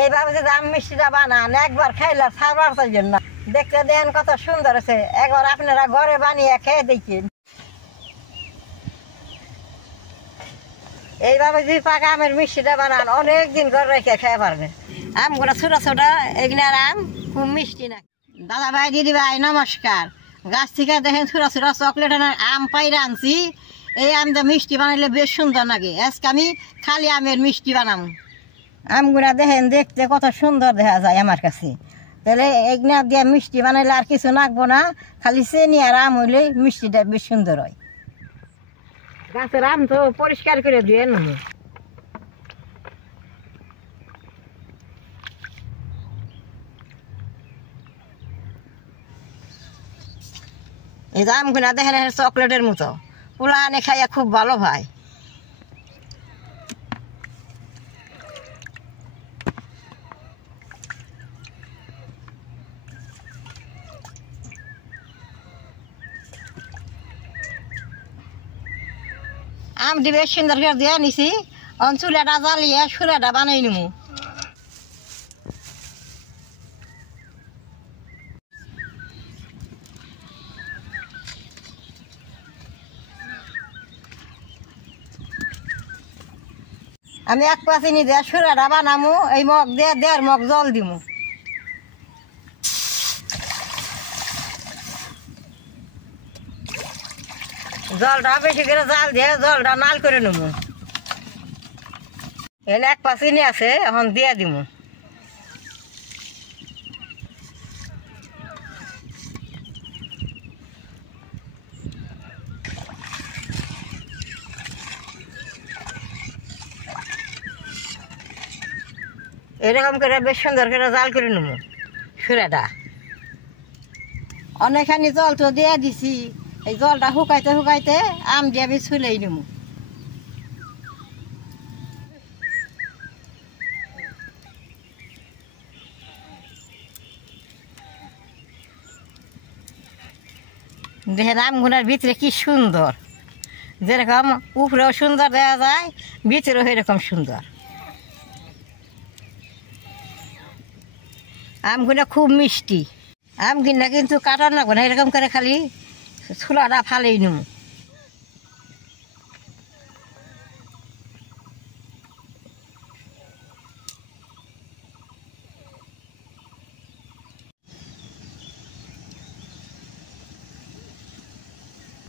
এইভাবে যদি আম মিষ্টিটা বানান একবার খাইলে সারবার চাইছেন না। দেখতে দেন কত সুন্দর আছে, একবার আপনারা ঘরে বানিয়ে খেয়ে দেখেন। এইভাবে যদি পাকা আমের মিষ্টিটা বানান অনেক দিন ঘরে রেখে খেয়ে পারবেন। আমগুলো ছোটো ছোটো, এগুলার আম খুব মিষ্টি না। দাদা ভাই দিদি ভাই নমস্কার। গাছ থেকে দেখেন ছোটো ছোটো চকলেট আম পাইরে আনছি। এই আমটা মিষ্টি বানাইলে বেশ সুন্দর লাগে। আজকে আমি খালি আমের মিষ্টি বানাবো। আমগুলা দেখেন দেখতে কত সুন্দর দেখা যায় আমার কাছে। তাহলে এগুলা দিয়ে মিষ্টি বানাইলে আর কিছু নাকবো না, খালি চিনি আর আম হইলেই মিষ্টিটা বেশ সুন্দর হয়। গাছের আম তো পরিষ্কার করে দিয়ে নেব। এই আমগুলা দেখেন চকলেটের মতো, পোলাহানে খাইয়া খুব ভালো হয়। আমটি বেশ সুন্দর করে দিয়ে নিছি। চুলাটা জ্বালিয়ে সুরাটা বানাই নিব। আমি এক পা চিনি দিয়ে সুরাটা বানামু। এই মগ দিয়ে 1.5 মগ জল দিব। জলটা বেশি করে জাল দিয়ে জলটা নাল করে নেব। এনে এক পা চিনি আছে, এখন দিয়ে দিব। এরকম করে বেশ সুন্দর করে জাল করে নেব সুরাটা। অনেকখানি জল তো দিয়ে দিছি। এই জলটা শুকাইতে শুকাইতে আম দিয়ে আমি ছুলেই নেব। দেখেন আমগুলার ভিতরে কি সুন্দর, যেরকম উপরেও সুন্দর দেওয়া যায় ভিতরেও এরকম সুন্দর। আমগুলা খুব মিষ্টি। আমগুলা কিন্তু কাটার না, এরকম করে খালি ছোলাটা ফালেই নেব।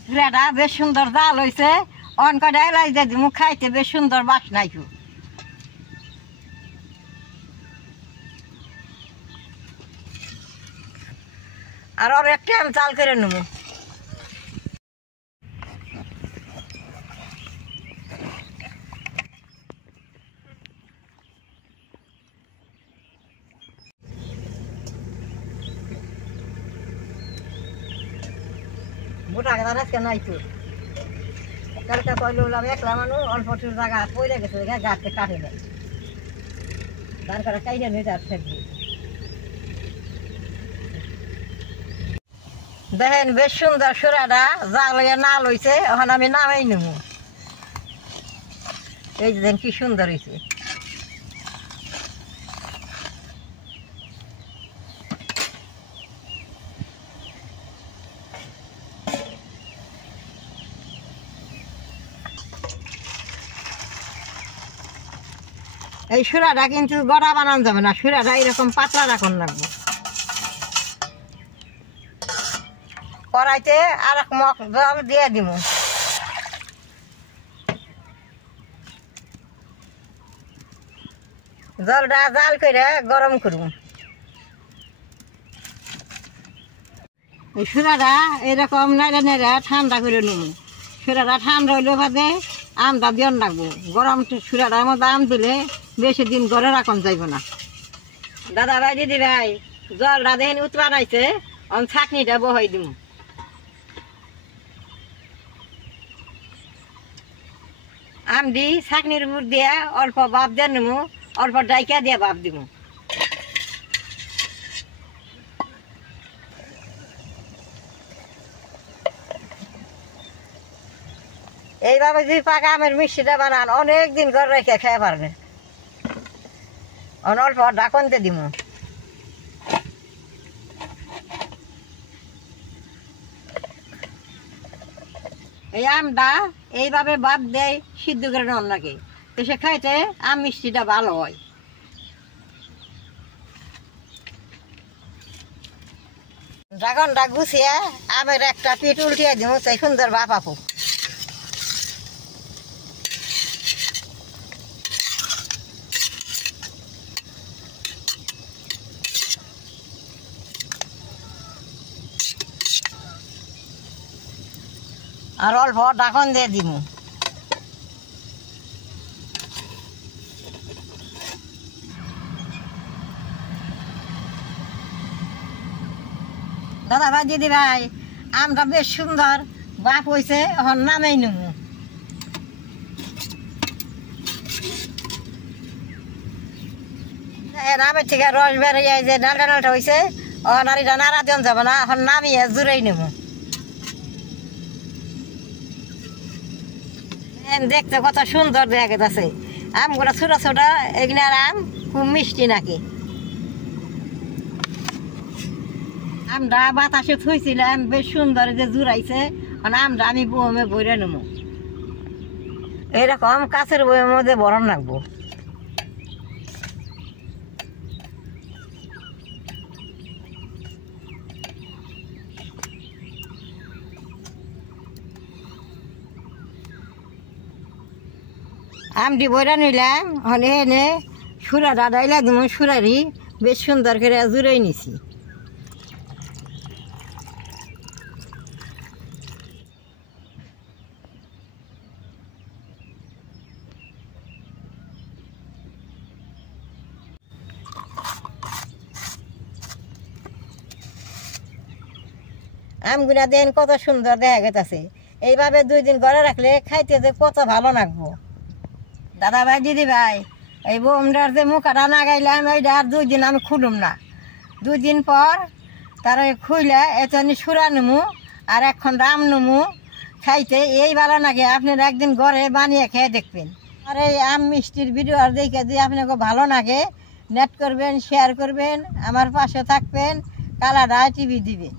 ছোলাটা বেশ সুন্দর জাল হয়েছে। অন কটা এলাচ দিয়ে দিব, খাইতে বেশ সুন্দর বাসনা আইছে। আর একটা আমি চাল করে নেব। মোটা গাছ আজকে নাই তো, কালকে কইলে বললাম একলা মানুষ অল্প জায়গা পড়ে গেছে, গাছকে কাটে নেয় তার করে কাইটে নিয়ে যাচ্ছে। দেখেন বেশ সুন্দর সুরাটা জাল হইয়া নাল হয়েছে। এখন আমি নামাই নেব। এই যে দেখেন কি সুন্দর হয়েছে। এই সুরাটা কিন্তু গড়া বানানো যাবে না, সুরাটা এরকম পাতলা রাখুন লাগবে। কড়াইতে আর এক মগ জল দিয়ে দিব। জলটা জাল করে গরম করব। এই সুরাটা এরকম নাইড়া নাইড়া ঠান্ডা করে নেব। সুরাটা ঠান্ডা হইলে বাদে আমটা দিয়ে রাখবো। গরম সুরাটার মধ্যে আম দিলে বেশি দিন ঘরে রাখুন যাইব না। দাদা ভাই দিদি ভাই জলটা দেখেন উতলা নাইছে, ছাঁকনিটা বহাই দিব। আম দি ছাঁকনির উপর দিয়ে অল্প ভাপ দিয়ে নেব, অল্প ডাইকা দিয়ে ভাপ দিব। এইভাবে যদি পাকা আমের মিষ্টিটা বানান অনেক দিন ঘরে রেখে খেয়ে পারবে। অল্প ঢাকন দিয়ে দিব। এই আমটা এইভাবে বাদ দেয় সিদ্ধ করে নেওয়ার লাগে, তো সে খাইতে আম মিষ্টিটা ভালো হয়। ড্রাগনটা গুছিয়ে আমের একটা পিঠ উল্টিয়ে দিব, তাই সুন্দর ভাপ আপু। আর অল্প ঢাকন দিয়ে দিব। দাদা ভাই দিদি ভাই, আমটা বেশ সুন্দর বাপ হয়েছে, এখন নামেই নেব। আমের থেকে রস বেরিয়ে যে ডালটা ডালটা হয়েছে, এখন আর এটা নাড়া দেন যাবে না, এখন নামিয়ে জুড়েই নেব। দেখতে কত সুন্দর দেখা গেছে, আমগুলো ছোট ছোট, এগুলার আম খুব মিষ্টি নাকি। আমরা বাতাসে থুইছিলাম, বেশ সুন্দর যে জুড়াইছে, মানে আমরা আমি বমে বইরে নেবো। এরকম কাছের বইয়ের মধ্যে বরণ রাখবো। আমটি বইরা নিলাম, হলে এনে সুরা দাদাইলা দিব, সুরারি বেশ সুন্দর করে জুড়াই নিছি। আমগুলা দেন কত সুন্দর দেখা গেছে। এইভাবে 2 দিন ঘরে রাখলে খাইতে যে কত ভালো লাগবো। দাদা ভাই দিদি ভাই, এই বোমটার যে মুখাটা না গাইলাম, এইটা আর 2 দিন আমি খুলুম না। 2 দিন পর তার খুইলে এত সুরা নেমু আর 1 খন্ড আম নেমু, খাইতে এই ভালো লাগে। আপনারা একদিন ঘরে বানিয়ে খেয়ে দেখবেন। আর এই আম মিষ্টির ভিডিও আর দেখে যদি আপনাকে ভালো লাগে, নেট করবেন, শেয়ার করবেন, আমার পাশে থাকবেন, কালাডা টিভি দিবেন।